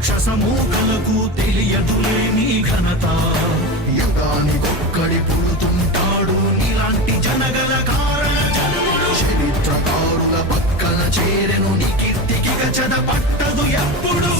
రాక్షస మూకలకు తెలియదులే నీ ఘనత. యుగానికొక్కడి పుడుతుంటాడు నీలాంటి జనగల కారణ జన్ముడు. చరిత్రకారుల పక్కన చేరెను నీ కీర్తికి గచద పట్టదు ఎప్పుడు.